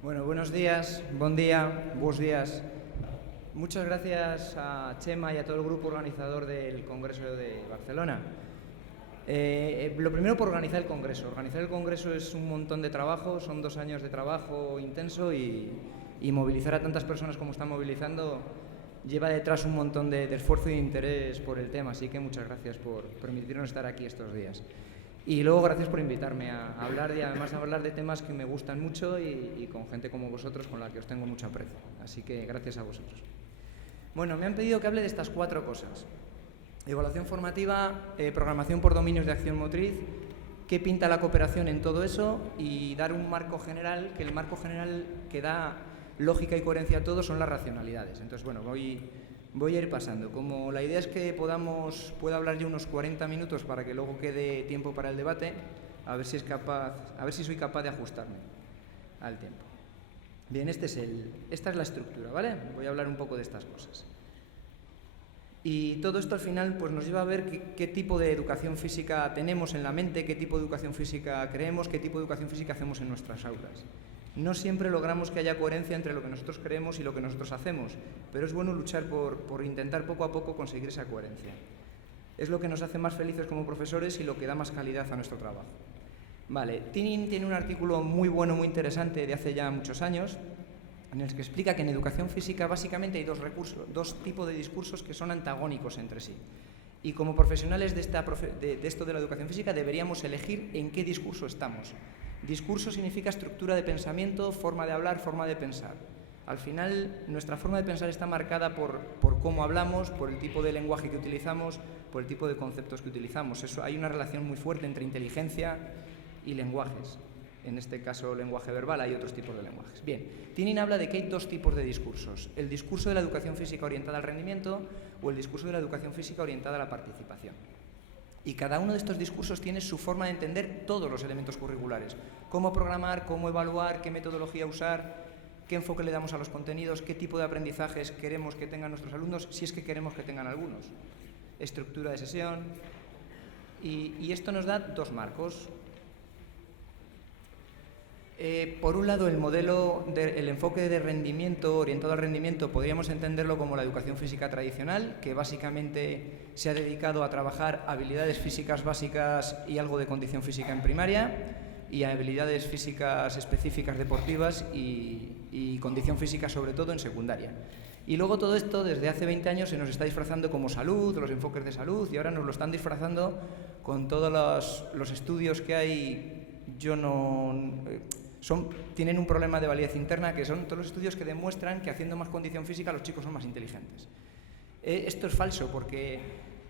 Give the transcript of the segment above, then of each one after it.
Bueno, buenos días, buen día, buenos días. Muchas gracias a Chema y a todo el grupo organizador del Congreso de Barcelona. Lo primero por organizar el Congreso. Organizar el Congreso es un montón de trabajo, son 2 años de trabajo intenso y movilizar a tantas personas como están movilizando lleva detrás un montón de esfuerzo y de interés por el tema, así que muchas gracias por permitirnos estar aquí estos días. Y luego gracias por invitarme a hablar y además a hablar de temas que me gustan mucho y con gente como vosotros con la que os tengo mucho aprecio. Así que gracias a vosotros. Bueno, me han pedido que hable de estas 4 cosas. Evaluación formativa, programación por dominios de acción motriz, qué pinta la cooperación en todo eso y dar un marco general, que el marco general que da lógica y coherencia a todo son las racionalidades. Entonces, bueno, voy a ir pasando. Como la idea es que pueda hablar yo unos 40 minutos para que luego quede tiempo para el debate, a ver si soy capaz de ajustarme al tiempo. Bien, esta es la estructura, ¿vale? Voy a hablar un poco de estas cosas. Y todo esto al final pues, nos lleva a ver qué tipo de educación física tenemos en la mente, qué tipo de educación física creemos, qué tipo de educación física hacemos en nuestras aulas. No siempre logramos que haya coherencia entre lo que nosotros creemos y lo que nosotros hacemos, pero es bueno luchar por intentar poco a poco conseguir esa coherencia. Es lo que nos hace más felices como profesores y lo que da más calidad a nuestro trabajo. Vale, Tinin tiene un artículo muy bueno, muy interesante de hace ya muchos años, en el que explica que en educación física básicamente hay dos tipos de discursos que son antagónicos entre sí. Y como profesionales de esto de la educación física deberíamos elegir en qué discurso estamos. Discurso significa estructura de pensamiento, forma de hablar, forma de pensar. Al final, nuestra forma de pensar está marcada por cómo hablamos, por el tipo de lenguaje que utilizamos, por el tipo de conceptos que utilizamos. Hay una relación muy fuerte entre inteligencia y lenguajes. En este caso, lenguaje verbal, hay otros tipos de lenguajes. Bien, Tinin habla de que hay 2 tipos de discursos. El discurso de la educación física orientada al rendimiento o el discurso de la educación física orientada a la participación. Y cada uno de estos discursos tiene su forma de entender todos los elementos curriculares. Cómo programar, cómo evaluar, qué metodología usar, qué enfoque le damos a los contenidos, qué tipo de aprendizajes queremos que tengan nuestros alumnos, si es que queremos que tengan algunos. Estructura de sesión. Y esto nos da 2 marcos. Por un lado, el enfoque de rendimiento, orientado al rendimiento, podríamos entenderlo como la educación física tradicional, que básicamente se ha dedicado a trabajar habilidades físicas básicas y algo de condición física en primaria, y a habilidades físicas específicas deportivas y condición física sobre todo en secundaria. Y luego todo esto desde hace 20 años se nos está disfrazando como salud, los enfoques de salud, y ahora nos lo están disfrazando con todos los estudios que hay. Tienen un problema de validez interna, que son todos los estudios que demuestran que haciendo más condición física los chicos son más inteligentes. Esto es falso porque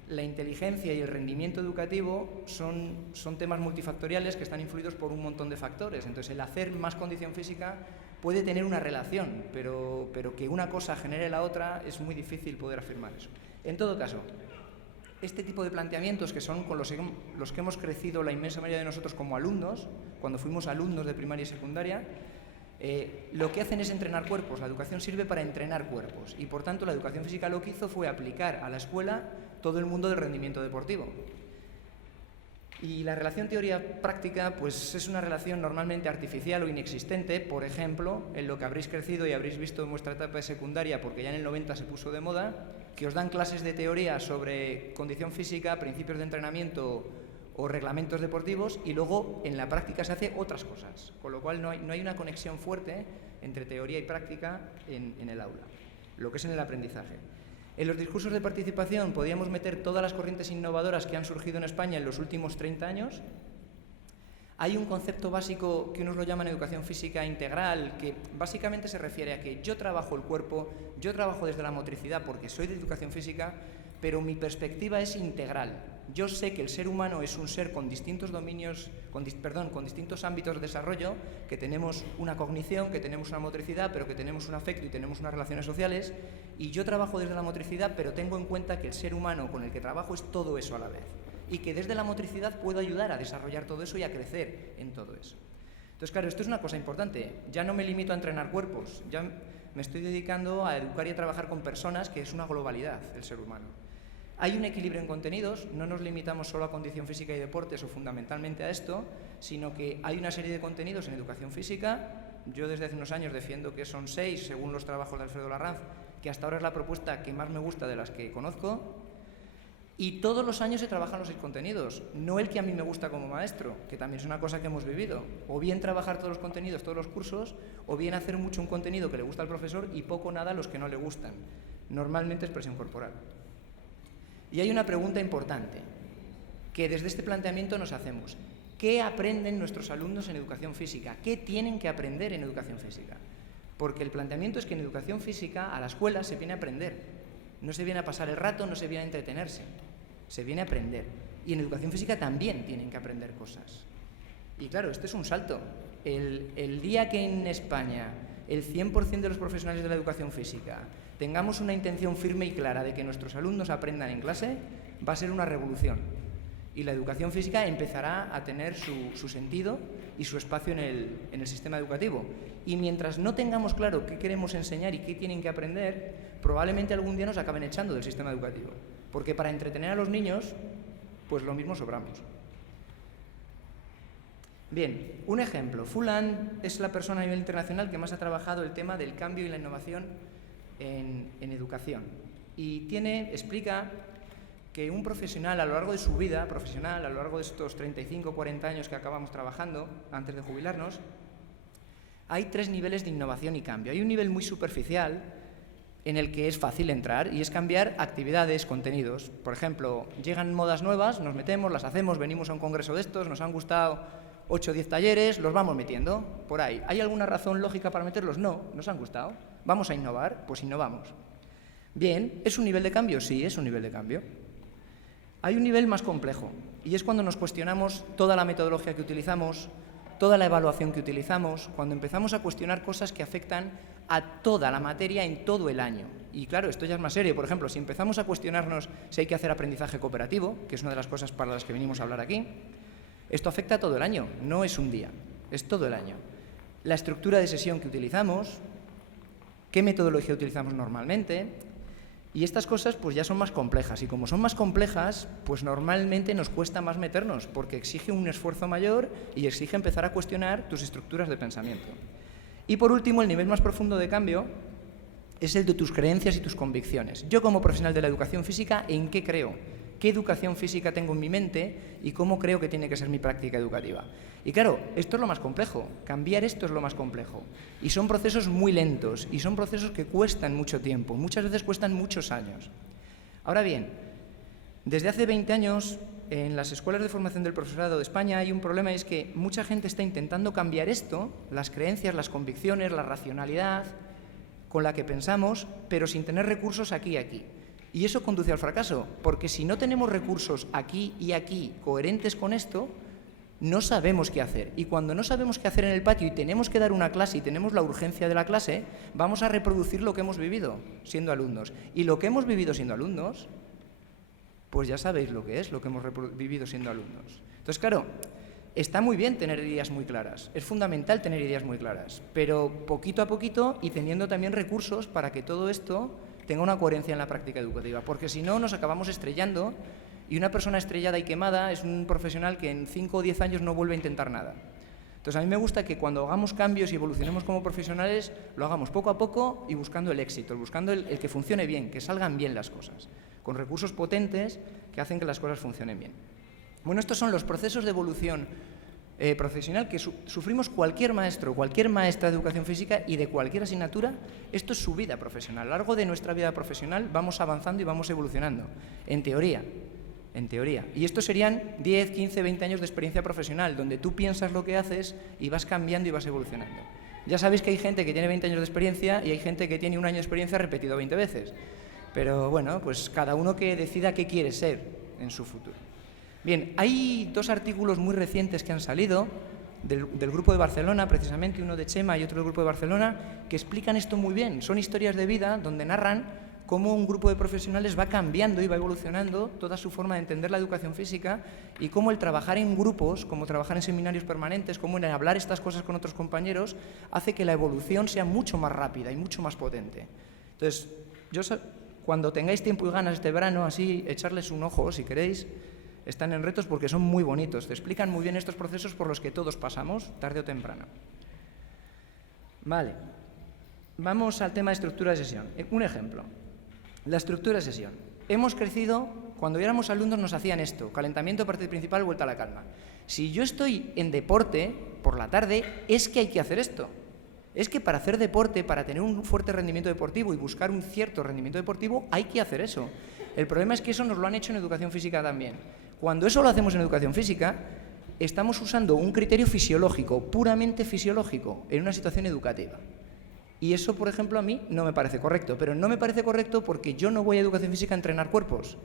la inteligencia y el rendimiento educativo son temas multifactoriales que están influidos por un montón de factores. Entonces, el hacer más condición física puede tener una relación, pero que una cosa genere la otra es muy difícil poder afirmar eso. En todo caso, este tipo de planteamientos, que son con los que hemos crecido la inmensa mayoría de nosotros como alumnos, cuando fuimos alumnos de primaria y secundaria, lo que hacen es entrenar cuerpos. La educación sirve para entrenar cuerpos y, por tanto, la educación física lo que hizo fue aplicar a la escuela todo el mundo del rendimiento deportivo. Y la relación teoría-práctica pues es una relación normalmente artificial o inexistente, por ejemplo, en lo que habréis crecido y habréis visto en vuestra etapa de secundaria, porque ya en el 90 se puso de moda, que os dan clases de teoría sobre condición física, principios de entrenamiento o reglamentos deportivos, y luego en la práctica se hace otras cosas, con lo cual no hay una conexión fuerte entre teoría y práctica en el aula, lo que es en el aprendizaje. En los discursos de participación podríamos meter todas las corrientes innovadoras que han surgido en España en los últimos 30 años. Hay un concepto básico que unos lo llaman educación física integral, que básicamente se refiere a que yo trabajo el cuerpo, yo trabajo desde la motricidad porque soy de educación física, pero mi perspectiva es integral. Yo sé que el ser humano es un ser con distintos dominios, con distintos ámbitos de desarrollo, que tenemos una cognición, que tenemos una motricidad, pero que tenemos un afecto y tenemos unas relaciones sociales, y yo trabajo desde la motricidad, pero tengo en cuenta que el ser humano con el que trabajo es todo eso a la vez, y que desde la motricidad puedo ayudar a desarrollar todo eso y a crecer en todo eso. Entonces, claro, esto es una cosa importante. Ya no me limito a entrenar cuerpos, ya me estoy dedicando a educar y a trabajar con personas, que es una globalidad el ser humano. Hay un equilibrio en contenidos, no nos limitamos solo a condición física y deportes o fundamentalmente a esto, sino que hay una serie de contenidos en educación física Yo desde hace unos años defiendo que son 6, según los trabajos de Alfredo Larranz, que hasta ahora es la propuesta que más me gusta de las que conozco. Y todos los años se trabajan los 6 contenidos, no el que a mí me gusta como maestro, que también es una cosa que hemos vivido. O bien trabajar todos los contenidos, todos los cursos, o bien hacer mucho un contenido que le gusta al profesor y poco o nada a los que no le gustan. Normalmente expresión corporal. Y hay una pregunta importante, que desde este planteamiento nos hacemos. ¿Qué aprenden nuestros alumnos en educación física? ¿Qué tienen que aprender en educación física? Porque el planteamiento es que en educación física a la escuela se viene a aprender. No se viene a pasar el rato, no se viene a entretenerse. Se viene a aprender. Y en educación física también tienen que aprender cosas. Y claro, esto es un salto. El día que en España el 100% de los profesionales de la educación física tengamos una intención firme y clara de que nuestros alumnos aprendan en clase, va a ser una revolución. Y la educación física empezará a tener su sentido y su espacio en el sistema educativo. Y mientras no tengamos claro qué queremos enseñar y qué tienen que aprender, probablemente algún día nos acaben echando del sistema educativo. Porque para entretener a los niños, pues lo mismo sobramos. Bien, un ejemplo. Fulan es la persona a nivel internacional que más ha trabajado el tema del cambio y la innovación en educación. Y explica que un profesional a lo largo de su vida profesional, a lo largo de estos 35 o 40 años que acabamos trabajando antes de jubilarnos, hay 3 niveles de innovación y cambio. Hay un nivel muy superficial en el que es fácil entrar y es cambiar actividades, contenidos. Por ejemplo, llegan modas nuevas, nos metemos, las hacemos, venimos a un congreso de estos, nos han gustado 8 o 10 talleres, los vamos metiendo por ahí. ¿Hay alguna razón lógica para meterlos? No, nos han gustado. ¿Vamos a innovar? Pues innovamos. Bien, ¿es un nivel de cambio? Sí, es un nivel de cambio. Hay un nivel más complejo y es cuando nos cuestionamos toda la metodología que utilizamos, toda la evaluación que utilizamos, cuando empezamos a cuestionar cosas que afectan a toda la materia en todo el año. Y claro, esto ya es más serio. Por ejemplo, si empezamos a cuestionarnos si hay que hacer aprendizaje cooperativo, que es una de las cosas para las que venimos a hablar aquí, esto afecta a todo el año, no es un día, es todo el año. La estructura de sesión que utilizamos, qué metodología utilizamos normalmente, y estas cosas pues ya son más complejas, y como son más complejas, pues normalmente nos cuesta más meternos, porque exige un esfuerzo mayor y exige empezar a cuestionar tus estructuras de pensamiento. Y por último, el nivel más profundo de cambio es el de tus creencias y tus convicciones. Yo como profesional de la educación física, ¿en qué creo? ¿Qué educación física tengo en mi mente y cómo creo que tiene que ser mi práctica educativa? Y claro, esto es lo más complejo, cambiar esto es lo más complejo. Y son procesos muy lentos y son procesos que cuestan mucho tiempo, muchas veces cuestan muchos años. Ahora bien, desde hace 20 años en las escuelas de formación del profesorado de España hay un problema y es que mucha gente está intentando cambiar esto, las creencias, las convicciones, la racionalidad con la que pensamos, pero sin tener recursos aquí y aquí. Y eso conduce al fracaso, porque si no tenemos recursos aquí y aquí coherentes con esto, no sabemos qué hacer. Y cuando no sabemos qué hacer en el patio y tenemos que dar una clase y tenemos la urgencia de la clase, vamos a reproducir lo que hemos vivido siendo alumnos. Y lo que hemos vivido siendo alumnos, pues ya sabéis lo que es, lo que hemos vivido siendo alumnos. Entonces, claro, está muy bien tener ideas muy claras, es fundamental tener ideas muy claras, pero poquito a poquito y teniendo también recursos para que todo esto tenga una coherencia en la práctica educativa, porque si no nos acabamos estrellando y una persona estrellada y quemada es un profesional que en 5 o 10 años no vuelve a intentar nada. Entonces a mí me gusta que cuando hagamos cambios y evolucionemos como profesionales lo hagamos poco a poco y buscando el éxito, buscando el que funcione bien, que salgan bien las cosas, con recursos potentes que hacen que las cosas funcionen bien. Bueno, estos son los procesos de evolución profesional que sufrimos cualquier maestro, cualquier maestra de educación física y de cualquier asignatura. Esto es su vida profesional. A lo largo de nuestra vida profesional vamos avanzando y vamos evolucionando, en teoría. Y estos serían 10, 15, 20 años de experiencia profesional, donde tú piensas lo que haces y vas cambiando y vas evolucionando. Ya sabéis que hay gente que tiene 20 años de experiencia y hay gente que tiene un año de experiencia repetido 20 veces. Pero bueno, pues cada uno que decida qué quiere ser en su futuro. Bien, hay 2 artículos muy recientes que han salido del Grupo de Barcelona, precisamente, uno de Chema y otro del Grupo de Barcelona, que explican esto muy bien. Son historias de vida donde narran cómo un grupo de profesionales va cambiando y va evolucionando toda su forma de entender la educación física y cómo el trabajar en grupos, como trabajar en seminarios permanentes, como en hablar estas cosas con otros compañeros, hace que la evolución sea mucho más rápida y mucho más potente. Entonces, cuando tengáis tiempo y ganas este verano, así, echarles un ojo si queréis. Están en Retos porque son muy bonitos, te explican muy bien estos procesos por los que todos pasamos, tarde o temprano. Vale. Vamos al tema de estructura de sesión. Un ejemplo. La estructura de sesión. Hemos crecido, cuando éramos alumnos nos hacían esto, calentamiento, parte principal, vuelta a la calma. Si yo estoy en deporte por la tarde, es que hay que hacer esto. Es que para hacer deporte, para tener un fuerte rendimiento deportivo y buscar un cierto rendimiento deportivo, hay que hacer eso. El problema es que eso nos lo han hecho en educación física también. Cuando eso lo hacemos en educación física, estamos usando un criterio fisiológico, puramente fisiológico, en una situación educativa. Y eso, por ejemplo, a mí no me parece correcto, pero no me parece correcto porque yo no voy a educación física a entrenar cuerpos.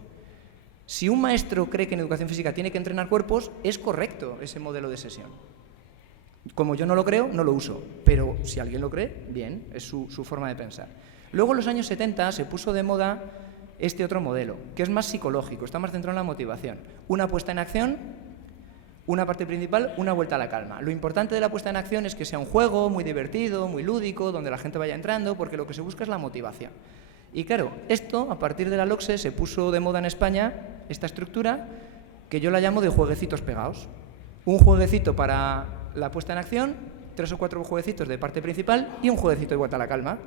Si un maestro cree que en educación física tiene que entrenar cuerpos, es correcto ese modelo de sesión. Como yo no lo creo, no lo uso, pero si alguien lo cree, bien, es su forma de pensar. Luego, en los años 70, se puso de moda este otro modelo, que es más psicológico, está más centrado en la motivación. Una puesta en acción, una parte principal, una vuelta a la calma. Lo importante de la puesta en acción es que sea un juego muy divertido, muy lúdico, donde la gente vaya entrando, porque lo que se busca es la motivación. Y claro, esto, a partir de la LOCSE, se puso de moda en España, esta estructura, que yo la llamo de jueguecitos pegados. Un jueguecito para la puesta en acción, 3 o 4 jueguecitos de parte principal y un jueguecito de vuelta a la calma.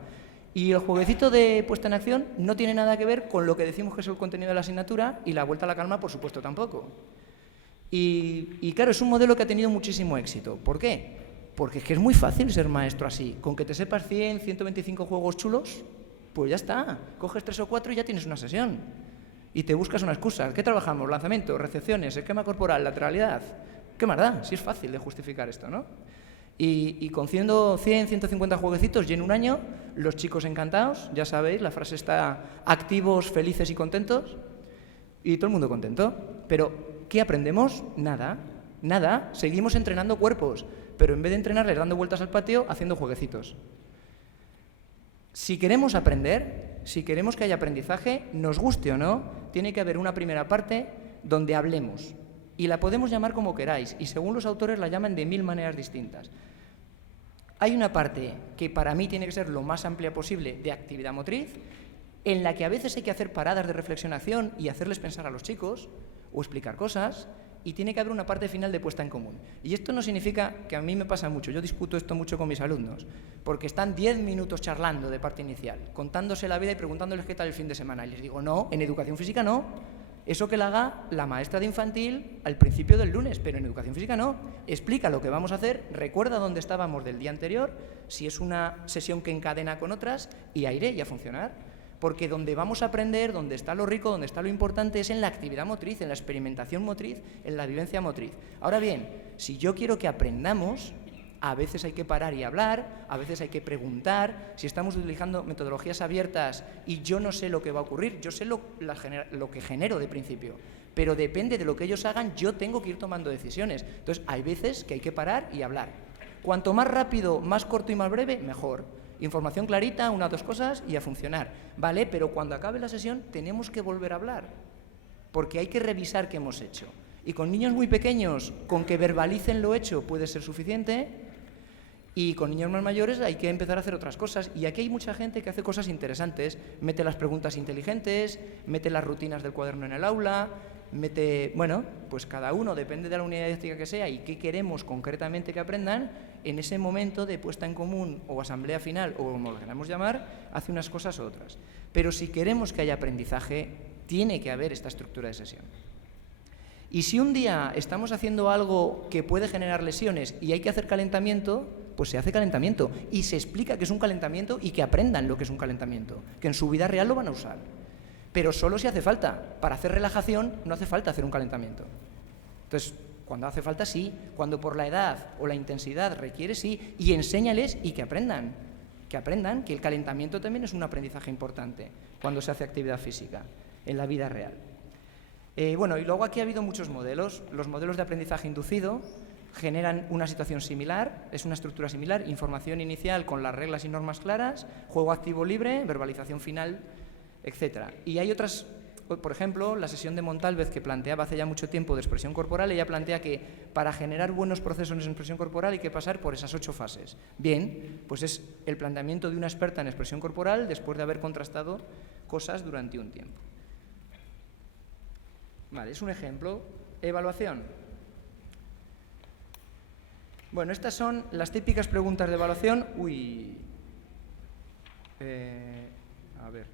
Y el jueguecito de puesta en acción no tiene nada que ver con lo que decimos que es el contenido de la asignatura y la vuelta a la calma, por supuesto, tampoco. Y claro, es un modelo que ha tenido muchísimo éxito. ¿Por qué? Porque es que es muy fácil ser maestro así. Con que te sepas 100, 125 juegos chulos, pues ya está. Coges 3 o 4 y ya tienes una sesión. Y te buscas una excusa. ¿Qué trabajamos? Lanzamiento, recepciones, esquema corporal, lateralidad. ¿Qué más da? Si es fácil de justificar esto, ¿no? Y con 100, 150 jueguecitos y en un año, los chicos encantados, ya sabéis, la frase está activos, felices y contentos, y todo el mundo contento. Pero, ¿qué aprendemos? Nada, nada. Seguimos entrenando cuerpos, pero en vez de entrenarles dando vueltas al patio, haciendo jueguecitos. Si queremos aprender, si queremos que haya aprendizaje, nos guste o no, tiene que haber una primera parte donde hablemos. Y la podemos llamar como queráis, y según los autores la llaman de 1000 maneras distintas. Hay una parte que para mí tiene que ser lo más amplia posible de actividad motriz, en la que a veces hay que hacer paradas de reflexión y hacerles pensar a los chicos, o explicar cosas, y tiene que haber una parte final de puesta en común. Y esto no significa, que a mí me pasa mucho, yo discuto esto mucho con mis alumnos, porque están 10 minutos charlando de parte inicial, contándose la vida y preguntándoles qué tal el fin de semana. Y les digo, no, en educación física no. Eso que la haga la maestra de infantil al principio del lunes, pero en educación física no. Explica lo que vamos a hacer, recuerda dónde estábamos del día anterior, si es una sesión que encadena con otras, y ahí iré y a funcionar. Porque donde vamos a aprender, donde está lo rico, donde está lo importante, es en la actividad motriz, en la experimentación motriz, en la vivencia motriz. Ahora bien, si yo quiero que aprendamos, a veces hay que parar y hablar, a veces hay que preguntar. Si estamos utilizando metodologías abiertas y yo no sé lo que va a ocurrir, yo sé lo que genero de principio, pero depende de lo que ellos hagan, yo tengo que ir tomando decisiones. Entonces, hay veces que hay que parar y hablar. Cuanto más rápido, más corto y más breve, mejor. Información clarita, 1 o 2 cosas y a funcionar. ¿Vale? Pero cuando acabe la sesión tenemos que volver a hablar, porque hay que revisar qué hemos hecho. Y con niños muy pequeños, con que verbalicen lo hecho puede ser suficiente, y con niños más mayores hay que empezar a hacer otras cosas. Y aquí hay mucha gente que hace cosas interesantes, mete las preguntas inteligentes, mete las rutinas del cuaderno en el aula, mete, bueno, pues cada uno, depende de la unidad didáctica que sea y qué queremos concretamente que aprendan, en ese momento de puesta en común o asamblea final, o como lo queramos llamar, hace unas cosas u otras. Pero si queremos que haya aprendizaje, tiene que haber esta estructura de sesión. Y si un día estamos haciendo algo que puede generar lesiones y hay que hacer calentamiento, pues se hace calentamiento y se explica que es un calentamiento y que aprendan lo que es un calentamiento, que en su vida real lo van a usar. Pero solo si hace falta. Para hacer relajación no hace falta hacer un calentamiento. Entonces, cuando hace falta sí, cuando por la edad o la intensidad requiere sí, y enséñales y que aprendan que el calentamiento también es un aprendizaje importante cuando se hace actividad física en la vida real. Bueno, y luego aquí ha habido muchos modelos. Los modelos de aprendizaje inducido generan una situación similar, es una estructura similar, información inicial con las reglas y normas claras, juego activo libre, verbalización final, etc. Y hay otras, por ejemplo, la sesión de Montalvez que planteaba hace ya mucho tiempo de expresión corporal, ella plantea que para generar buenos procesos en expresión corporal hay que pasar por esas 8 fases. Bien, pues es el planteamiento de una experta en expresión corporal después de haber contrastado cosas durante un tiempo. Vale, es un ejemplo. Evaluación. Bueno, estas son las típicas preguntas de evaluación. A ver.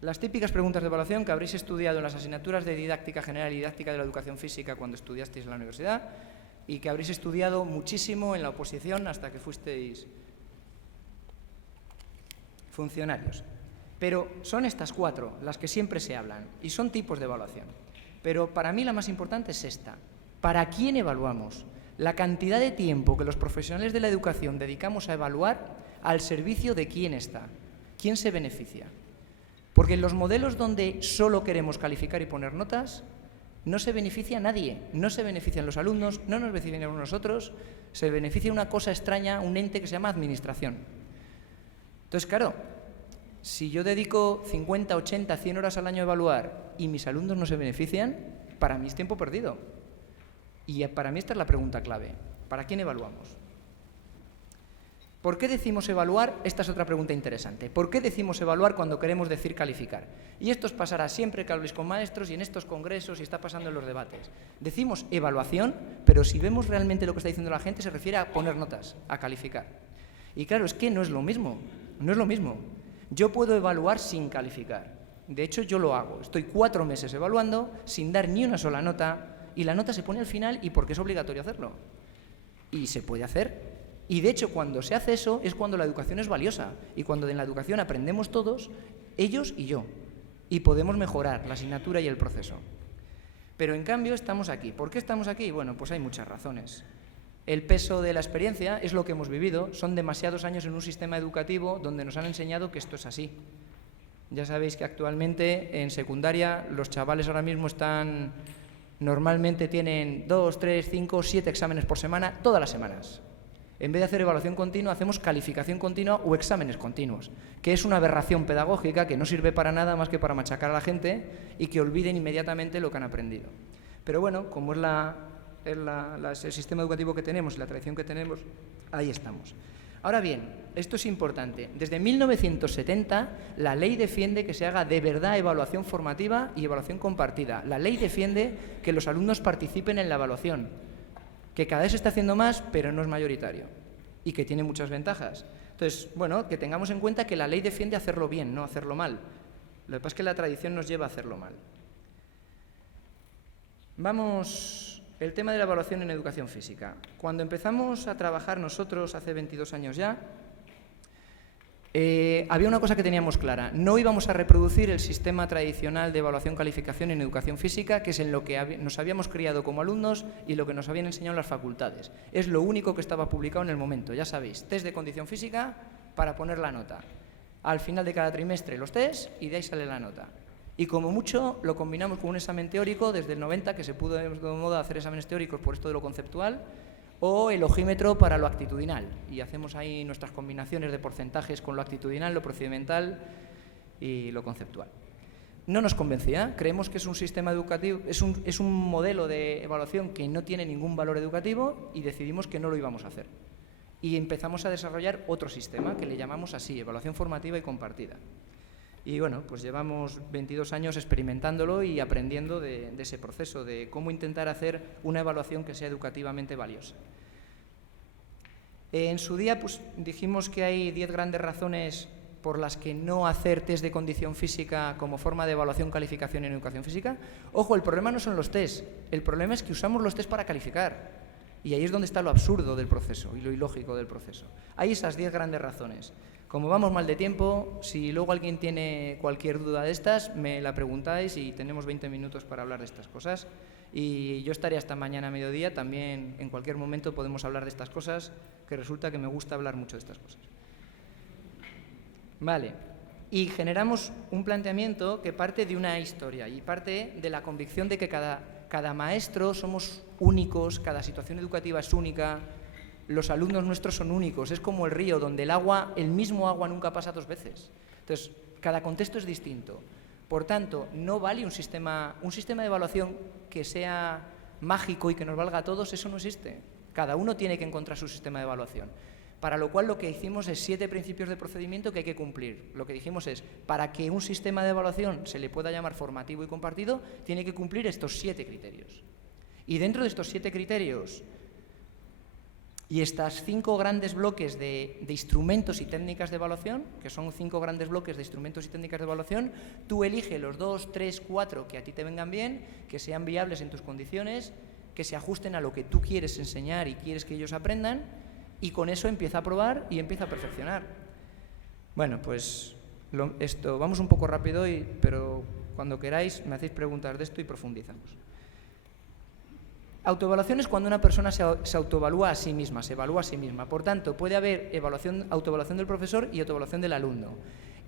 Las típicas preguntas de evaluación que habréis estudiado en las asignaturas de didáctica general y didáctica de la educación física cuando estudiasteis en la universidad y que habréis estudiado muchísimo en la oposición hasta que fuisteis funcionarios. Pero son estas 4 las que siempre se hablan y son tipos de evaluación. Pero para mí la más importante es esta. ¿Para quién evaluamos? La cantidad de tiempo que los profesionales de la educación dedicamos a evaluar, al servicio de quién está, quién se beneficia. Porque en los modelos donde solo queremos calificar y poner notas, no se beneficia a nadie, no se benefician los alumnos, no nos benefician nosotros, se beneficia una cosa extraña, un ente que se llama administración. Entonces, claro, si yo dedico 50, 80, 100 horas al año a evaluar y mis alumnos no se benefician, para mí es tiempo perdido. Y para mí esta es la pregunta clave. ¿Para quién evaluamos? ¿Por qué decimos evaluar? Esta es otra pregunta interesante. ¿Por qué decimos evaluar cuando queremos decir calificar? Y esto os pasará siempre que habléis con maestros y en estos congresos y está pasando en los debates. Decimos evaluación, pero si vemos realmente lo que está diciendo la gente, se refiere a poner notas, a calificar. Y claro, es que no es lo mismo. No es lo mismo. Yo puedo evaluar sin calificar. De hecho, yo lo hago. Estoy 4 meses evaluando sin dar ni una sola nota y la nota se pone al final y porque es obligatorio hacerlo. Y se puede hacer. Y de hecho, cuando se hace eso, es cuando la educación es valiosa y cuando en la educación aprendemos todos, ellos y yo, y podemos mejorar la asignatura y el proceso. Pero en cambio estamos aquí. ¿Por qué estamos aquí? Bueno, pues hay muchas razones. El peso de la experiencia es lo que hemos vivido. Son demasiados años en un sistema educativo donde nos han enseñado que esto es así. Ya sabéis que actualmente en secundaria los chavales ahora mismo normalmente tienen 2, 3, 5, 7 exámenes por semana, todas las semanas. En vez de hacer evaluación continua, hacemos calificación continua o exámenes continuos, que es una aberración pedagógica que no sirve para nada más que para machacar a la gente y que olviden inmediatamente lo que han aprendido. Pero bueno, como es el sistema educativo que tenemos y la tradición que tenemos, ahí estamos. Ahora bien, esto es importante. Desde 1970, la ley defiende que se haga de verdad evaluación formativa y evaluación compartida. La ley defiende que los alumnos participen en la evaluación, que cada vez se está haciendo más, pero no es mayoritario, y que tiene muchas ventajas. Entonces, bueno, que tengamos en cuenta que la ley defiende hacerlo bien, no hacerlo mal. Lo que pasa es que la tradición nos lleva a hacerlo mal. Vamos, el tema de la evaluación en educación física. Cuando empezamos a trabajar nosotros, hace 22 años ya, había una cosa que teníamos clara. No íbamos a reproducir el sistema tradicional de evaluación-calificación en educación física, que es en lo que nos habíamos criado como alumnos y lo que nos habían enseñado en las facultades. Es lo único que estaba publicado en el momento. Ya sabéis, test de condición física para poner la nota. Al final de cada trimestre los test y de ahí sale la nota. Y como mucho lo combinamos con un examen teórico desde el 90, que se pudo de moda hacer exámenes teóricos por esto de lo conceptual, o el ojímetro para lo actitudinal. Y hacemos ahí nuestras combinaciones de porcentajes con lo actitudinal, lo procedimental y lo conceptual. No nos convencía, creemos que es un sistema educativo, es un modelo de evaluación que no tiene ningún valor educativo y decidimos que no lo íbamos a hacer. Y empezamos a desarrollar otro sistema que le llamamos así, evaluación formativa y compartida. Y bueno, pues llevamos 22 años experimentándolo y aprendiendo de ese proceso, de cómo intentar hacer una evaluación que sea educativamente valiosa. En su día pues, dijimos que hay 10 grandes razones por las que no hacer test de condición física como forma de evaluación-calificación en educación física. Ojo, el problema no son los test, el problema es que usamos los test para calificar. Y ahí es donde está lo absurdo del proceso y lo ilógico del proceso. Hay esas 10 grandes razones. Como vamos mal de tiempo, si luego alguien tiene cualquier duda de estas, me la preguntáis y tenemos 20 minutos para hablar de estas cosas. Y yo estaré hasta mañana a mediodía, también en cualquier momento podemos hablar de estas cosas, que resulta que me gusta hablar mucho de estas cosas. Vale, y generamos un planteamiento que parte de una historia y parte de la convicción de que cada maestro somos únicos, cada situación educativa es única. Los alumnos nuestros son únicos, es como el río, donde el mismo agua nunca pasa 2 veces. Entonces, cada contexto es distinto. Por tanto, no vale un sistema de evaluación que sea mágico y que nos valga a todos, eso no existe. Cada uno tiene que encontrar su sistema de evaluación. Para lo cual lo que hicimos es 7 principios de procedimiento que hay que cumplir. Lo que dijimos es, para que un sistema de evaluación se le pueda llamar formativo y compartido, tiene que cumplir estos 7 criterios. Y dentro de estos 7 criterios, Y estos 5 grandes bloques de instrumentos y técnicas de evaluación, que son 5 grandes bloques de instrumentos y técnicas de evaluación, tú eliges los 2, 3, 4 que a ti te vengan bien, que sean viables en tus condiciones, que se ajusten a lo que tú quieres enseñar y quieres que ellos aprendan, y con eso empieza a probar y empieza a perfeccionar. Bueno, pues esto, vamos un poco rápido, pero cuando queráis me hacéis preguntas de esto y profundizamos. Autoevaluación es cuando una persona se autoevalúa a sí misma, se evalúa a sí misma. Por tanto, puede haber autoevaluación del profesor y autoevaluación del alumno.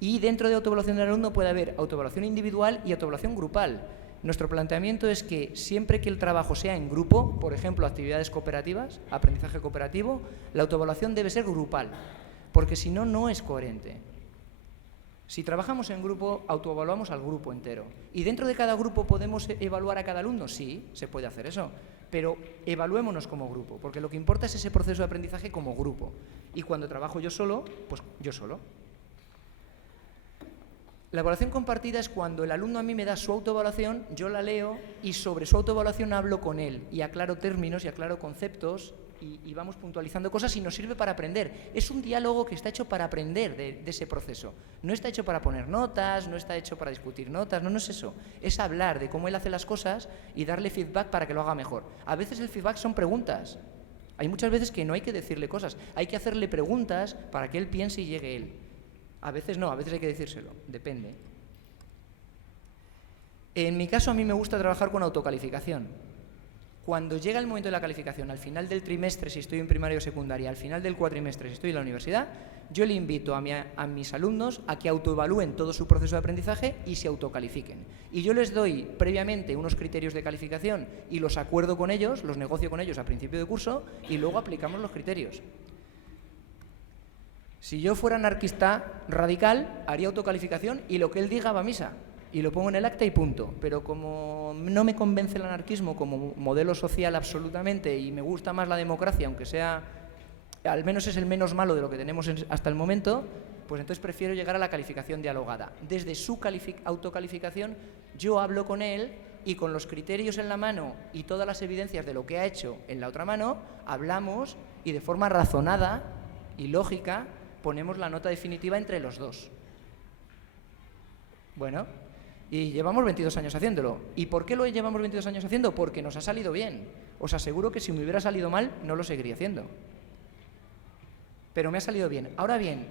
Y dentro de autoevaluación del alumno puede haber autoevaluación individual y autoevaluación grupal. Nuestro planteamiento es que siempre que el trabajo sea en grupo, por ejemplo, actividades cooperativas, aprendizaje cooperativo, la autoevaluación debe ser grupal, porque si no, no es coherente. Si trabajamos en grupo, autoevaluamos al grupo entero. ¿Y dentro de cada grupo podemos evaluar a cada alumno? Sí, se puede hacer eso. Pero evaluémonos como grupo, porque lo que importa es ese proceso de aprendizaje como grupo. Y cuando trabajo yo solo, pues yo solo. La evaluación compartida es cuando el alumno a mí me da su autoevaluación, yo la leo y sobre su autoevaluación hablo con él y aclaro términos y aclaro conceptos y vamos puntualizando cosas y nos sirve para aprender. Es un diálogo que está hecho para aprender de ese proceso. No está hecho para poner notas, no está hecho para discutir notas, no es eso. Es hablar de cómo él hace las cosas y darle feedback para que lo haga mejor. A veces el feedback son preguntas. Hay muchas veces que no hay que decirle cosas, hay que hacerle preguntas para que él piense y llegue él. A veces no, a veces hay que decírselo, depende. En mi caso, a mí me gusta trabajar con autocalificación. Cuando llega el momento de la calificación, al final del trimestre, si estoy en primaria o secundaria, al final del cuatrimestre, si estoy en la universidad, yo le invito a mis alumnos a que autoevalúen todo su proceso de aprendizaje y se autocalifiquen. Y yo les doy previamente unos criterios de calificación y los acuerdo con ellos, los negocio con ellos a principio de curso y luego aplicamos los criterios. Si yo fuera anarquista radical, haría autocalificación y lo que él diga va a misa. Y lo pongo en el acta y punto. Pero como no me convence el anarquismo como modelo social absolutamente y me gusta más la democracia, aunque sea, al menos es el menos malo de lo que tenemos hasta el momento, pues entonces prefiero llegar a la calificación dialogada. Desde su autocalificación yo hablo con él y con los criterios en la mano y todas las evidencias de lo que ha hecho en la otra mano, hablamos y de forma razonada y lógica ponemos la nota definitiva entre los dos. Bueno, y llevamos 22 años haciéndolo. ¿Y por qué lo llevamos 22 años haciendo? Porque nos ha salido bien. Os aseguro que si me hubiera salido mal, no lo seguiría haciendo. Pero me ha salido bien. Ahora bien,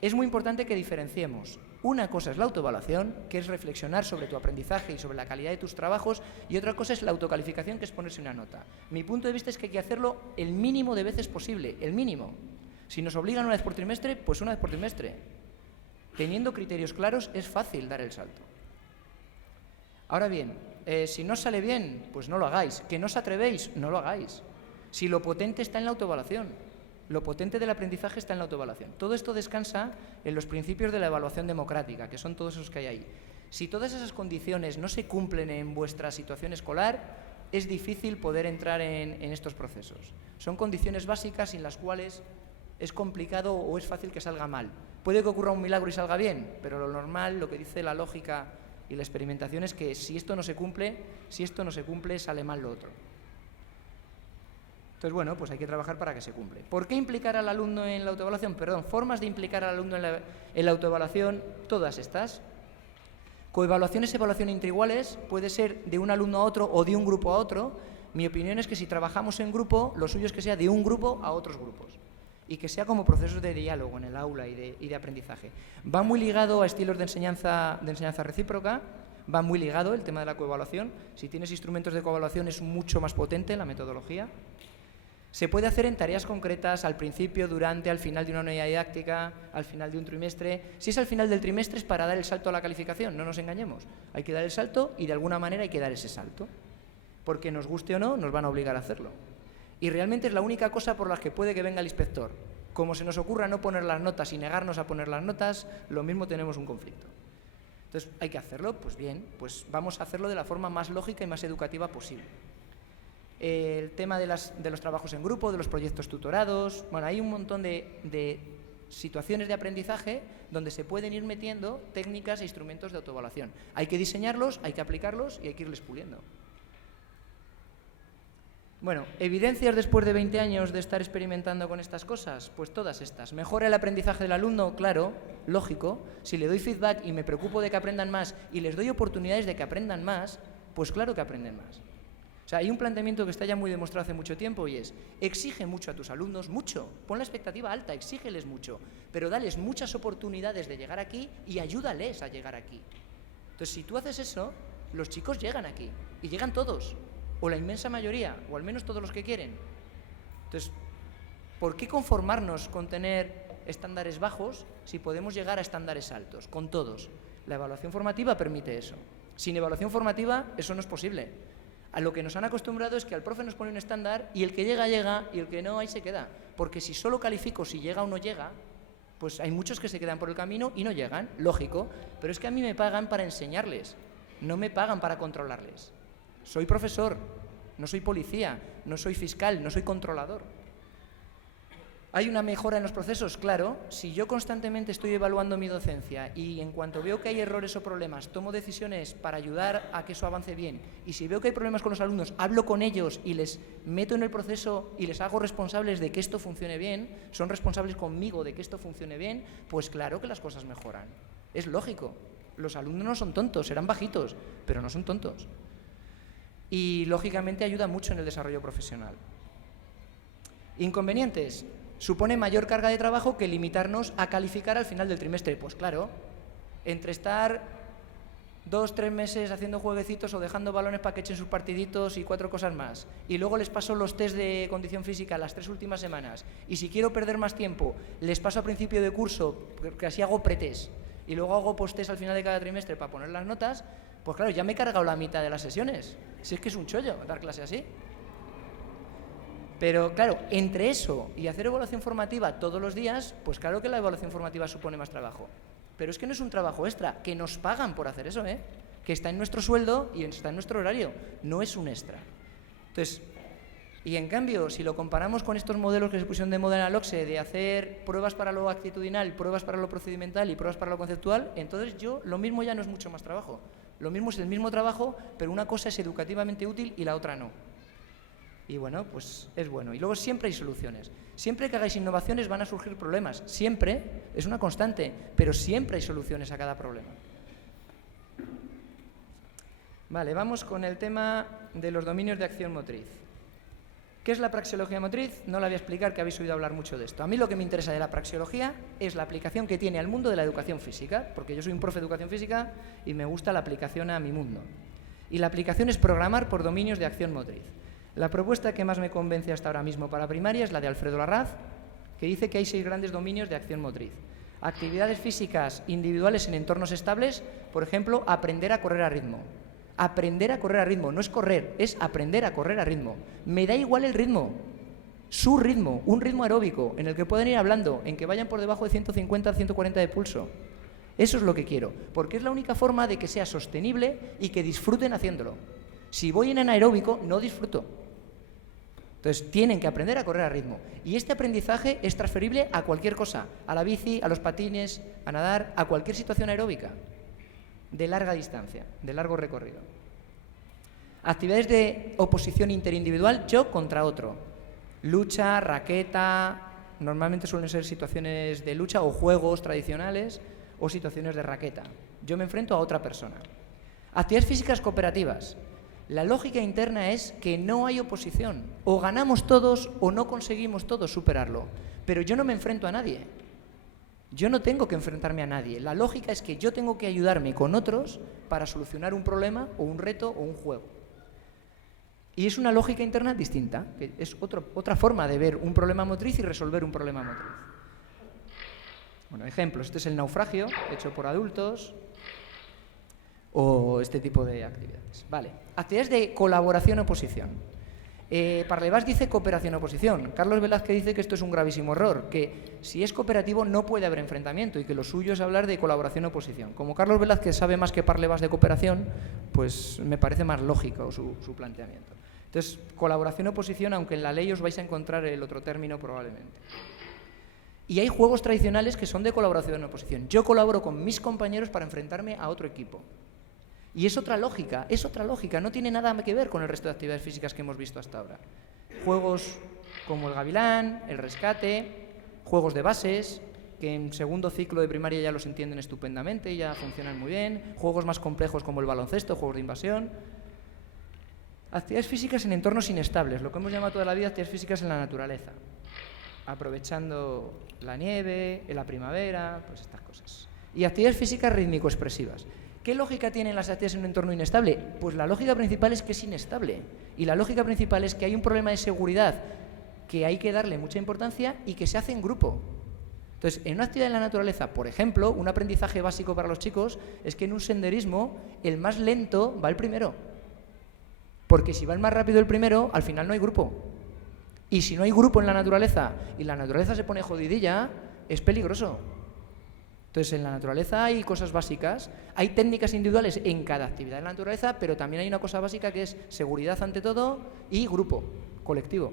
es muy importante que diferenciemos. Una cosa es la autoevaluación, que es reflexionar sobre tu aprendizaje y sobre la calidad de tus trabajos, y otra cosa es la autocalificación, que es ponerse una nota. Mi punto de vista es que hay que hacerlo el mínimo de veces posible, el mínimo. Si nos obligan una vez por trimestre, pues una vez por trimestre. Teniendo criterios claros es fácil dar el salto. Ahora bien, si no os sale bien, pues no lo hagáis. Que no os atrevéis, no lo hagáis. Si lo potente está en la autoevaluación, lo potente del aprendizaje está en la autoevaluación. Todo esto descansa en los principios de la evaluación democrática, que son todos esos que hay ahí. Si todas esas condiciones no se cumplen en vuestra situación escolar, es difícil poder entrar en estos procesos. Son condiciones básicas sin las cuales es complicado o es fácil que salga mal. Puede que ocurra un milagro y salga bien, pero lo normal, lo que dice la lógica y la experimentación es que si esto no se cumple, sale mal lo otro. Entonces, bueno, pues hay que trabajar para que se cumple. ¿Por qué implicar al alumno en la autoevaluación? Formas de implicar al alumno en la autoevaluación, todas estas. Coevaluaciones y evaluación interiguales, puede ser de un alumno a otro o de un grupo a otro. Mi opinión es que si trabajamos en grupo, lo suyo es que sea de un grupo a otros grupos. Y que sea como procesos de diálogo en el aula y de aprendizaje. Va muy ligado a estilos de enseñanza recíproca, va muy ligado el tema de la coevaluación. Si tienes instrumentos de coevaluación es mucho más potente la metodología. Se puede hacer en tareas concretas, al principio, durante, al final de una unidad didáctica, al final de un trimestre. Si es al final del trimestre es para dar el salto a la calificación, no nos engañemos. Hay que dar el salto y de alguna manera hay que dar ese salto. Porque nos guste o no, nos van a obligar a hacerlo. Y realmente es la única cosa por la que puede que venga el inspector. Como se nos ocurra no poner las notas y negarnos a poner las notas, lo mismo tenemos un conflicto. Entonces, ¿hay que hacerlo? Pues bien, pues vamos a hacerlo de la forma más lógica y más educativa posible. El tema de los trabajos en grupo, de los proyectos tutorados, bueno, hay un montón de situaciones de aprendizaje donde se pueden ir metiendo técnicas e instrumentos de autoevaluación. Hay que diseñarlos, hay que aplicarlos y hay que irles puliendo. Bueno, ¿evidencias después de 20 años de estar experimentando con estas cosas? Pues todas estas. ¿Mejora el aprendizaje del alumno? Claro, lógico. Si le doy feedback y me preocupo de que aprendan más y les doy oportunidades de que aprendan más, pues claro que aprenden más. O sea, hay un planteamiento que está ya muy demostrado hace mucho tiempo y es: exige mucho a tus alumnos, mucho. Pon la expectativa alta, exígeles mucho, pero dales muchas oportunidades de llegar aquí y ayúdales a llegar aquí. Entonces, si tú haces eso, los chicos llegan aquí y llegan todos. O la inmensa mayoría, o al menos todos los que quieren. Entonces, ¿por qué conformarnos con tener estándares bajos si podemos llegar a estándares altos, con todos? La evaluación formativa permite eso. Sin evaluación formativa, eso no es posible. A lo que nos han acostumbrado es que al profe nos pone un estándar y el que llega, llega, y el que no, ahí se queda. Porque si solo califico si llega o no llega, pues hay muchos que se quedan por el camino y no llegan, lógico. Pero es que a mí me pagan para enseñarles, no me pagan para controlarles. Soy profesor, no soy policía, no soy fiscal, no soy controlador. ¿Hay una mejora en los procesos? Claro. Si yo constantemente estoy evaluando mi docencia y en cuanto veo que hay errores o problemas, tomo decisiones para ayudar a que eso avance bien, y si veo que hay problemas con los alumnos, hablo con ellos y les meto en el proceso y les hago responsables de que esto funcione bien, son responsables conmigo de que esto funcione bien, pues claro que las cosas mejoran. Es lógico. Los alumnos no son tontos, serán bajitos, pero no son tontos. Y, lógicamente, ayuda mucho en el desarrollo profesional. Inconvenientes. Supone mayor carga de trabajo que limitarnos a calificar al final del trimestre. Pues claro, entre estar 2-3 meses haciendo jueguecitos o dejando balones para que echen sus partiditos y 4 cosas más, y luego les paso los test de condición física las 3 últimas semanas, y si quiero perder más tiempo, les paso a principio de curso, que así hago pretest, y luego hago posttest al final de cada trimestre para poner las notas, pues claro, ya me he cargado la mitad de las sesiones. Si es que es un chollo dar clase así. Pero claro, entre eso y hacer evaluación formativa todos los días, pues claro que la evaluación formativa supone más trabajo. Pero es que no es un trabajo extra, que nos pagan por hacer eso, que está en nuestro sueldo y está en nuestro horario, no es un extra. Entonces, y en cambio, si lo comparamos con estos modelos que se pusieron de moda en la LOCSE, de hacer pruebas para lo actitudinal, pruebas para lo procedimental y pruebas para lo conceptual, entonces lo mismo ya no es mucho más trabajo. Lo mismo es el mismo trabajo, pero una cosa es educativamente útil y la otra no. Y bueno, pues es bueno. Y luego siempre hay soluciones. Siempre que hagáis innovaciones van a surgir problemas. Siempre, es una constante, pero siempre hay soluciones a cada problema. Vale, vamos con el tema de los dominios de acción motriz. ¿Qué es la praxeología motriz? No la voy a explicar, que habéis oído hablar mucho de esto. A mí lo que me interesa de la praxeología es la aplicación que tiene al mundo de la educación física, porque yo soy un profe de educación física y me gusta la aplicación a mi mundo. Y la aplicación es programar por dominios de acción motriz. La propuesta que más me convence hasta ahora mismo para primaria es la de Alfredo Larraz, que dice que hay 6 grandes dominios de acción motriz. Actividades físicas individuales en entornos estables, por ejemplo, aprender a correr a ritmo. Aprender a correr a ritmo, no es correr, es aprender a correr a ritmo. Me da igual el ritmo, su ritmo, un ritmo aeróbico en el que pueden ir hablando, en que vayan por debajo de 150, 140 de pulso. Eso es lo que quiero, porque es la única forma de que sea sostenible y que disfruten haciéndolo. Si voy en anaeróbico, no disfruto. Entonces, tienen que aprender a correr a ritmo. Y este aprendizaje es transferible a cualquier cosa, a la bici, a los patines, a nadar, a cualquier situación aeróbica, de larga distancia, de largo recorrido. Actividades de oposición interindividual, yo contra otro. Lucha, raqueta, normalmente suelen ser situaciones de lucha o juegos tradicionales o situaciones de raqueta. Yo me enfrento a otra persona. Actividades físicas cooperativas. La lógica interna es que no hay oposición. O ganamos todos o no conseguimos todos superarlo. Pero yo no me enfrento a nadie. Yo no tengo que enfrentarme a nadie. La lógica es que yo tengo que ayudarme con otros para solucionar un problema o un reto o un juego. Y es una lógica interna distinta, que es otra forma de ver un problema motriz y resolver un problema motriz. Bueno, ejemplos. Este es el naufragio, hecho por adultos, o este tipo de actividades. Vale. Actividades de colaboración-oposición. Parlevás dice cooperación-oposición. Carlos Velázquez dice que esto es un gravísimo error, que si es cooperativo no puede haber enfrentamiento y que lo suyo es hablar de colaboración-oposición. Como Carlos Velázquez sabe más que Parlevás de cooperación, pues me parece más lógico su planteamiento. Entonces, colaboración-oposición, aunque en la ley os vais a encontrar el otro término probablemente. Y hay juegos tradicionales que son de colaboración-oposición. Yo colaboro con mis compañeros para enfrentarme a otro equipo. Y es otra lógica, no tiene nada que ver con el resto de actividades físicas que hemos visto hasta ahora. juegos como el Gavilán, el Rescate, juegos de bases, que en segundo ciclo de primaria ya los entienden estupendamente y ya funcionan muy bien, juegos más complejos como el baloncesto, juegos de invasión. Actividades físicas en entornos inestables, lo que hemos llamado toda la vida actividades físicas en la naturaleza, aprovechando la nieve, en la primavera, pues estas cosas. Y actividades físicas rítmico-expresivas. ¿Qué lógica tienen las actividades en un entorno inestable? Pues la lógica principal es que es inestable. Y la lógica principal es que hay un problema de seguridad que hay que darle mucha importancia y que se hace en grupo. Entonces, en una actividad en la naturaleza, por ejemplo, un aprendizaje básico para los chicos es que en un senderismo el más lento va el primero. Porque si va el más rápido el primero, al final no hay grupo. Y si no hay grupo en la naturaleza y la naturaleza se pone jodidilla, es peligroso. Entonces, en la naturaleza hay cosas básicas, hay técnicas individuales en cada actividad en la naturaleza, pero también hay una cosa básica que es seguridad ante todo y grupo, colectivo.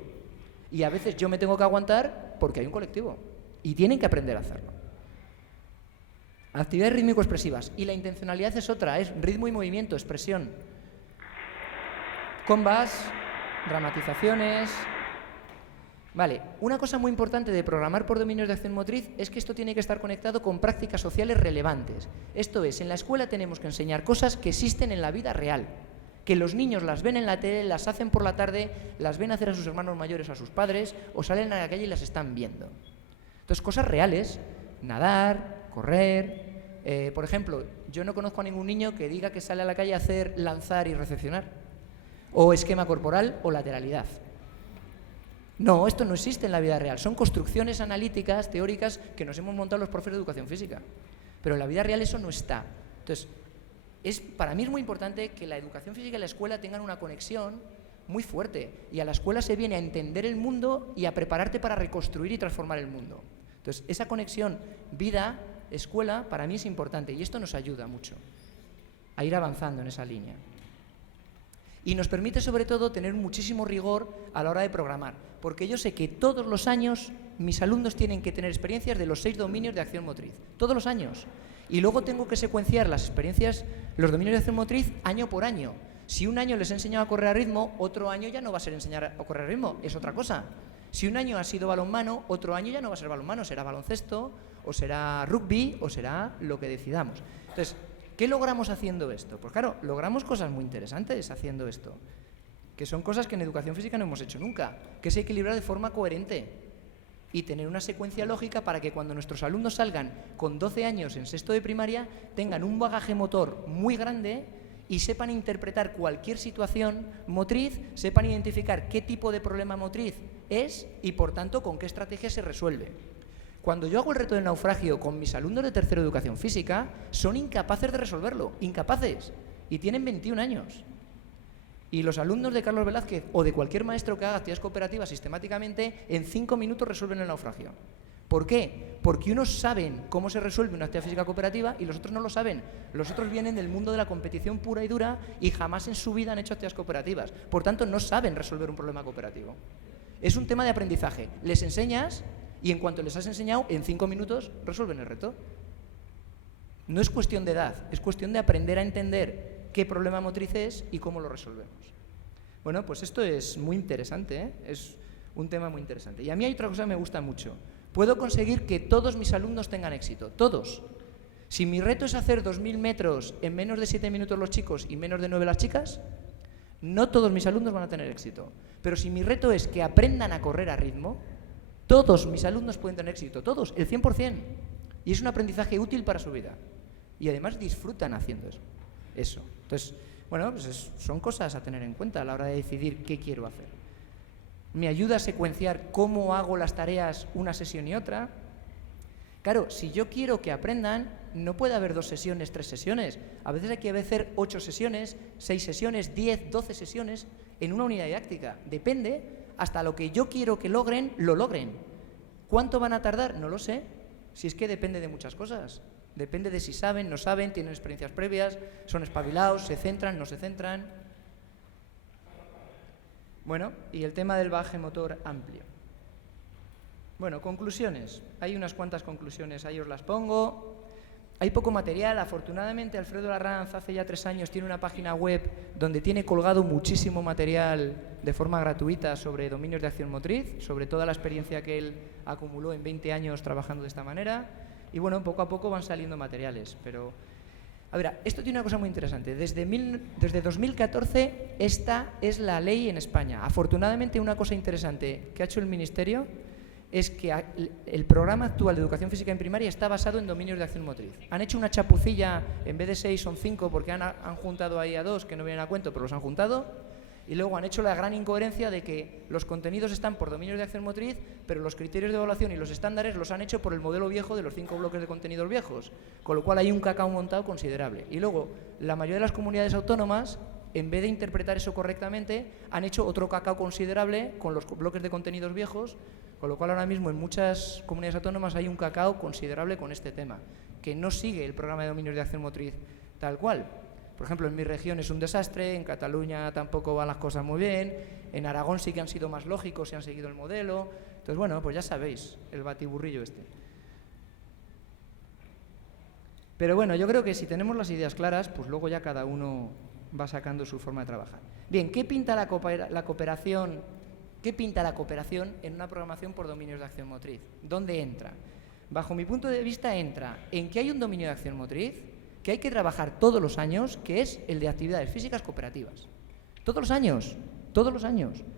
Y a veces yo me tengo que aguantar porque hay un colectivo y tienen que aprender a hacerlo. Actividades rítmico-expresivas. Y la intencionalidad es otra, es ritmo y movimiento, expresión. Combas, dramatizaciones. Vale, una cosa muy importante de programar por dominios de acción motriz es que esto tiene que estar conectado con prácticas sociales relevantes. Esto es, en la escuela tenemos que enseñar cosas que existen en la vida real, que los niños las ven en la tele, las hacen por la tarde, las ven hacer a sus hermanos mayores o a sus padres, o salen a la calle y las están viendo. Entonces, cosas reales, nadar, correr. Por ejemplo, yo no conozco a ningún niño que diga que sale a la calle a hacer lanzar y recepcionar, o esquema corporal o lateralidad. No, esto no existe en la vida real. Son construcciones analíticas, teóricas, que nos hemos montado los profes de educación física. Pero en la vida real eso no está. Entonces, para mí es muy importante que la educación física y la escuela tengan una conexión muy fuerte. Y a la escuela se viene a entender el mundo y a prepararte para reconstruir y transformar el mundo. Entonces, esa conexión vida-escuela para mí es importante y esto nos ayuda mucho a ir avanzando en esa línea. Y nos permite, sobre todo, tener muchísimo rigor a la hora de programar, porque yo sé que todos los años mis alumnos tienen que tener experiencias de los 6 dominios de acción motriz, todos los años. Y luego tengo que secuenciar las experiencias, los dominios de acción motriz, año por año. Si un año les he enseñado a correr a ritmo, otro año ya no va a ser enseñar a correr a ritmo, es otra cosa. Si un año ha sido balonmano, otro año ya no va a ser balonmano, será baloncesto, o será rugby, o será lo que decidamos. Entonces, ¿qué logramos haciendo esto? Pues claro, logramos cosas muy interesantes haciendo esto, que son cosas que en educación física no hemos hecho nunca, que es equilibrar de forma coherente y tener una secuencia lógica para que cuando nuestros alumnos salgan con 12 años en sexto de primaria tengan un bagaje motor muy grande y sepan interpretar cualquier situación motriz, sepan identificar qué tipo de problema motriz es y, por tanto, con qué estrategia se resuelve. Cuando yo hago el reto del naufragio con mis alumnos de tercero de educación física, son incapaces de resolverlo, incapaces, y tienen 21 años. Y los alumnos de Carlos Velázquez o de cualquier maestro que haga actividades cooperativas sistemáticamente, en 5 minutos resuelven el naufragio. ¿Por qué? Porque unos saben cómo se resuelve una actividad física cooperativa y los otros no lo saben. Los otros vienen del mundo de la competición pura y dura y jamás en su vida han hecho actividades cooperativas. Por tanto, no saben resolver un problema cooperativo. Es un tema de aprendizaje. Les enseñas y en cuanto les has enseñado, en 5 minutos resuelven el reto. No es cuestión de edad, es cuestión de aprender a entender qué problema motriz es y cómo lo resolvemos. Bueno, pues esto es muy interesante, ¿eh? Es un tema muy interesante. Y a mí hay otra cosa que me gusta mucho. Puedo conseguir que todos mis alumnos tengan éxito, todos. Si mi reto es hacer 2000 metros en menos de 7 minutos los chicos y menos de 9 las chicas, no todos mis alumnos van a tener éxito. Pero si mi reto es que aprendan a correr a ritmo, todos mis alumnos pueden tener éxito, todos, el 100%. Y es un aprendizaje útil para su vida. Y además disfrutan haciendo eso. Entonces, bueno, pues son cosas a tener en cuenta a la hora de decidir qué quiero hacer. Me ayuda a secuenciar cómo hago las tareas una sesión y otra. Claro, si yo quiero que aprendan, no puede haber 2 sesiones, 3 sesiones. A veces hay que hacer 8 sesiones, 6 sesiones, 10, 12 sesiones en una unidad didáctica. Depende, hasta lo que yo quiero que logren, lo logren. ¿Cuánto van a tardar? No lo sé. Si es que depende de muchas cosas. Depende de si saben, no saben, tienen experiencias previas, son espabilados, se centran, no se centran. Bueno, y el tema del bagaje motor amplio. Bueno, conclusiones. Hay unas cuantas conclusiones, ahí os las pongo. Hay poco material. Afortunadamente, Alfredo Larranz hace ya 3 años tiene una página web donde tiene colgado muchísimo material de forma gratuita sobre dominios de acción motriz, sobre toda la experiencia que él acumuló en 20 años trabajando de esta manera. Y bueno, poco a poco van saliendo materiales. Pero, a ver, esto tiene una cosa muy interesante. Desde 2014 esta es la ley en España. Afortunadamente, una cosa interesante que ha hecho el Ministerio es que el programa actual de educación física en primaria está basado en dominios de acción motriz. Han hecho una chapucilla, en vez de 6 son 5 porque han juntado ahí a 2 que no vienen a cuento, pero los han juntado, y luego han hecho la gran incoherencia de que los contenidos están por dominios de acción motriz, pero los criterios de evaluación y los estándares los han hecho por el modelo viejo de los 5 bloques de contenidos viejos, con lo cual hay un cacao montado considerable. Y luego, la mayoría de las comunidades autónomas, en vez de interpretar eso correctamente, han hecho otro cacao considerable con los bloques de contenidos viejos, con lo cual ahora mismo en muchas comunidades autónomas hay un cacao considerable con este tema, que no sigue el programa de dominios de acción motriz tal cual. Por ejemplo, en mi región es un desastre, en Cataluña tampoco van las cosas muy bien, en Aragón sí que han sido más lógicos y han seguido el modelo. Entonces, bueno, pues ya sabéis, el batiburrillo este. Pero bueno, yo creo que si tenemos las ideas claras, pues luego ya cada uno va sacando su forma de trabajar. Bien, ¿qué pinta la cooperación? ¿Qué pinta la cooperación en una programación por dominios de acción motriz? ¿Dónde entra? Bajo mi punto de vista entra en que hay un dominio de acción motriz que hay que trabajar todos los años, que es el de actividades físicas cooperativas. Todos los años.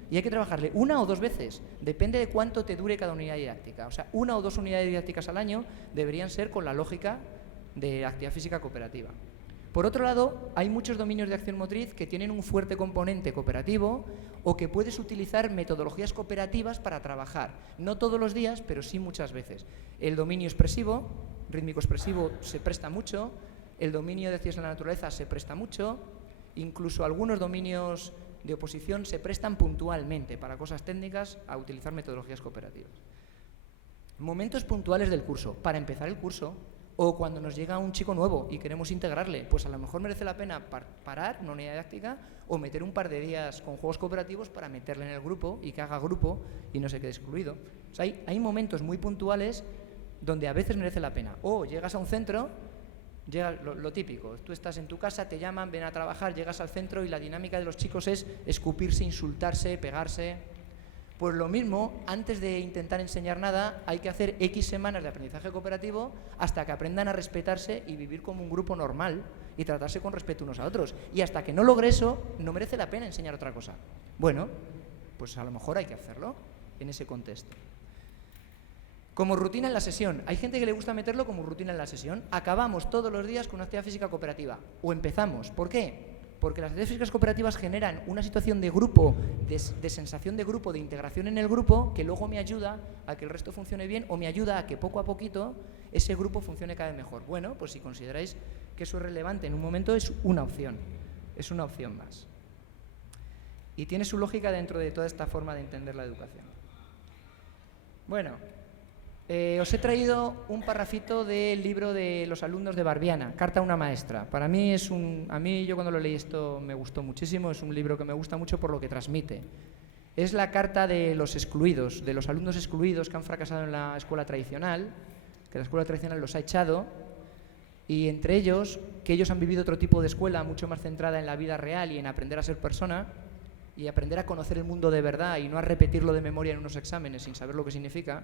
Y hay que trabajarle 1 o 2 veces, depende de cuánto te dure cada unidad didáctica. O sea, 1 o 2 unidades didácticas al año deberían ser con la lógica de actividad física cooperativa. Por otro lado, hay muchos dominios de acción motriz que tienen un fuerte componente cooperativo o que puedes utilizar metodologías cooperativas para trabajar. No todos los días, pero sí muchas veces. El dominio expresivo, rítmico-expresivo, se presta mucho. El dominio de ciencias de la naturaleza se presta mucho. Incluso algunos dominios de oposición se prestan puntualmente para cosas técnicas a utilizar metodologías cooperativas. Momentos puntuales del curso. Para empezar el curso, o cuando nos llega un chico nuevo y queremos integrarle, pues a lo mejor merece la pena parar una unidad didáctica o meter un par de días con juegos cooperativos para meterle en el grupo y que haga grupo y no se quede excluido. O sea, hay momentos muy puntuales donde a veces merece la pena. O llegas a un centro, llega lo típico, tú estás en tu casa, te llaman, ven a trabajar, llegas al centro y la dinámica de los chicos es escupirse, insultarse, pegarse. Pues lo mismo, antes de intentar enseñar nada, hay que hacer X semanas de aprendizaje cooperativo hasta que aprendan a respetarse y vivir como un grupo normal y tratarse con respeto unos a otros. Y hasta que no logre eso, no merece la pena enseñar otra cosa. Bueno, pues a lo mejor hay que hacerlo en ese contexto. Como rutina en la sesión. Hay gente que le gusta meterlo como rutina en la sesión. Acabamos todos los días con una actividad física cooperativa. O empezamos. ¿Por qué? Porque las actividades físicas cooperativas generan una situación de grupo, de sensación de grupo, de integración en el grupo, que luego me ayuda a que el resto funcione bien o me ayuda a que poco a poquito ese grupo funcione cada vez mejor. Bueno, pues si consideráis que eso es relevante en un momento, es una opción más. Y tiene su lógica dentro de toda esta forma de entender la educación. Bueno, os he traído un parrafito del libro de los alumnos de Barbiana, Carta a una maestra. Para mí yo cuando lo leí esto me gustó muchísimo, es un libro que me gusta mucho por lo que transmite. Es la carta de los excluidos, de los alumnos excluidos que han fracasado en la escuela tradicional, que la escuela tradicional los ha echado, y entre ellos, que ellos han vivido otro tipo de escuela mucho más centrada en la vida real y en aprender a ser persona, y aprender a conocer el mundo de verdad y no a repetirlo de memoria en unos exámenes sin saber lo que significa.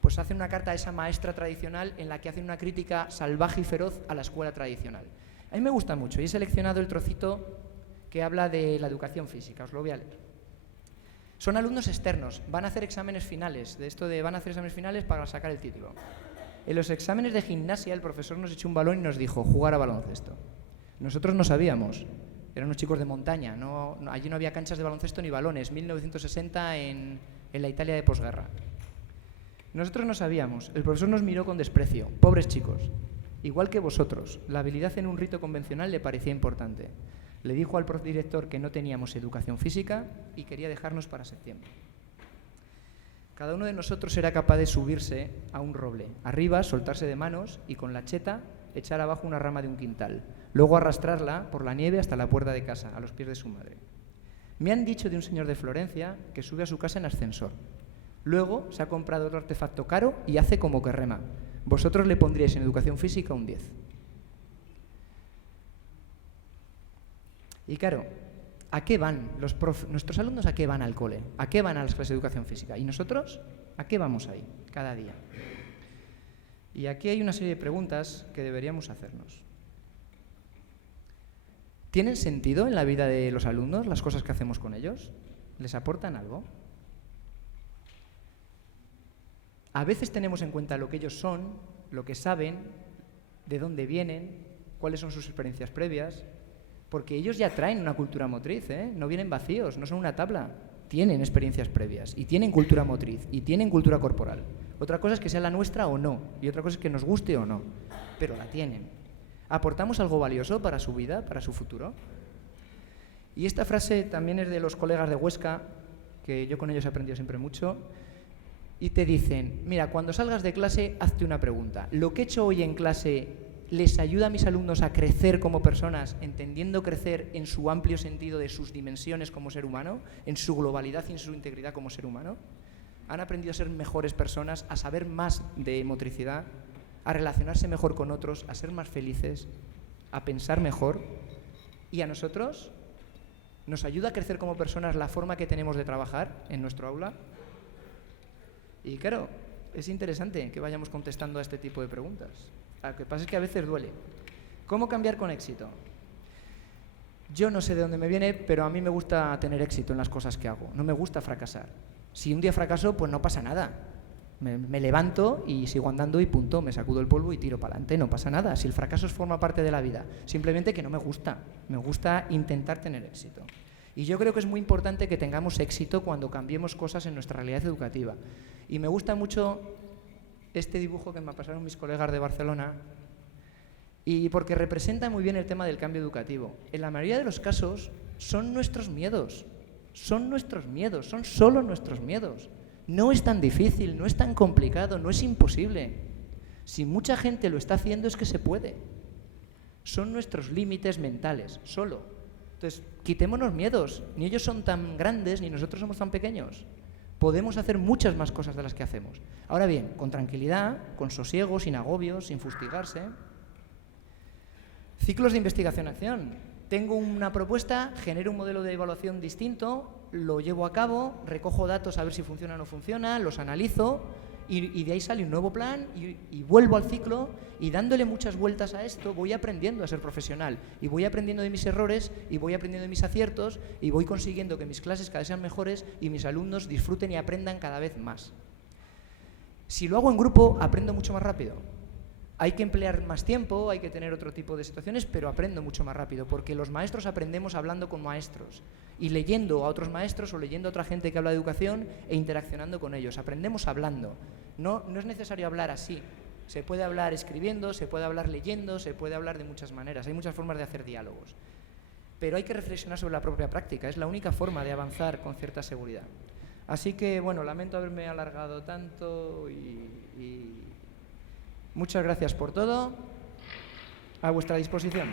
Pues hacen una carta a esa maestra tradicional en la que hacen una crítica salvaje y feroz a la escuela tradicional. A mí me gusta mucho y he seleccionado el trocito que habla de la educación física, os lo voy a leer. Son alumnos externos, van a hacer exámenes finales, van a hacer exámenes finales para sacar el título. En los exámenes de gimnasia el profesor nos echó un balón y nos dijo jugar a baloncesto. Nosotros no sabíamos, eran unos chicos de montaña, allí no había canchas de baloncesto ni balones, 1960 en la Italia de posguerra. Nosotros no sabíamos, el profesor nos miró con desprecio, pobres chicos, igual que vosotros, la habilidad en un rito convencional le parecía importante. Le dijo al director que no teníamos educación física y quería dejarnos para septiembre. Cada uno de nosotros era capaz de subirse a un roble, arriba, soltarse de manos y con la cheta echar abajo una rama de un quintal, luego arrastrarla por la nieve hasta la puerta de casa, a los pies de su madre. Me han dicho de un señor de Florencia que sube a su casa en ascensor. Luego se ha comprado otro artefacto caro y hace como que rema. vosotros le pondríais en educación física un 10. Y claro, ¿a qué van nuestros alumnos? ¿A qué van al cole? ¿A qué van a las clases de educación física? ¿Y nosotros? ¿A qué vamos ahí cada día? Y aquí hay una serie de preguntas que deberíamos hacernos. ¿Tienen sentido en la vida de los alumnos las cosas que hacemos con ellos? ¿Les aportan algo? A veces tenemos en cuenta lo que ellos son, lo que saben, de dónde vienen, cuáles son sus experiencias previas, porque ellos ya traen una cultura motriz, ¿eh? No vienen vacíos, no son una tabla. Tienen experiencias previas y tienen cultura motriz y tienen cultura corporal. Otra cosa es que sea la nuestra o no, y otra cosa es que nos guste o no, pero la tienen. ¿Aportamos algo valioso para su vida, para su futuro? Y esta frase también es de los colegas de Huesca, que yo con ellos he aprendido siempre mucho, y te dicen, mira, cuando salgas de clase, hazte una pregunta. ¿Lo que he hecho hoy en clase les ayuda a mis alumnos a crecer como personas, entendiendo crecer en su amplio sentido de sus dimensiones como ser humano, en su globalidad y en su integridad como ser humano? ¿Han aprendido a ser mejores personas, a saber más de motricidad, a relacionarse mejor con otros, a ser más felices, a pensar mejor? ¿Y a nosotros? ¿Nos ayuda a crecer como personas la forma que tenemos de trabajar en nuestro aula? Y claro, es interesante que vayamos contestando a este tipo de preguntas. Lo que pasa es que a veces duele. ¿Cómo cambiar con éxito? Yo no sé de dónde me viene, pero a mí me gusta tener éxito en las cosas que hago. No me gusta fracasar. Si un día fracaso, pues no pasa nada. Me levanto y sigo andando y punto, me sacudo el polvo y tiro para adelante, no pasa nada. Si el fracaso forma parte de la vida, simplemente que no me gusta intentar tener éxito. Y yo creo que es muy importante que tengamos éxito cuando cambiemos cosas en nuestra realidad educativa. Y me gusta mucho este dibujo que me pasaron mis colegas de Barcelona, y porque representa muy bien el tema del cambio educativo. En la mayoría de los casos son nuestros miedos, son solo nuestros miedos. No es tan difícil, no es tan complicado, no es imposible. Si mucha gente lo está haciendo es que se puede. Son nuestros límites mentales, solo. Entonces, quitémonos miedos. Ni ellos son tan grandes, ni nosotros somos tan pequeños. Podemos hacer muchas más cosas de las que hacemos. Ahora bien, con tranquilidad, con sosiego, sin agobios, sin fustigarse. Ciclos de investigación-acción. Tengo una propuesta, genero un modelo de evaluación distinto, lo llevo a cabo, recojo datos a ver si funciona o no funciona, los analizo y de ahí sale un nuevo plan y vuelvo al ciclo, y dándole muchas vueltas a esto voy aprendiendo a ser profesional y voy aprendiendo de mis errores y voy aprendiendo de mis aciertos y voy consiguiendo que mis clases cada vez sean mejores y mis alumnos disfruten y aprendan cada vez más. Si lo hago en grupo, aprendo mucho más rápido. Hay que emplear más tiempo, hay que tener otro tipo de situaciones, pero aprendo mucho más rápido, porque los maestros aprendemos hablando con maestros y leyendo a otros maestros o leyendo a otra gente que habla de educación e interaccionando con ellos. Aprendemos hablando. No es necesario hablar así. Se puede hablar escribiendo, se puede hablar leyendo, se puede hablar de muchas maneras. Hay muchas formas de hacer diálogos. Pero hay que reflexionar sobre la propia práctica. Es la única forma de avanzar con cierta seguridad. Así que, bueno, lamento haberme alargado tanto y muchas gracias por todo. A vuestra disposición.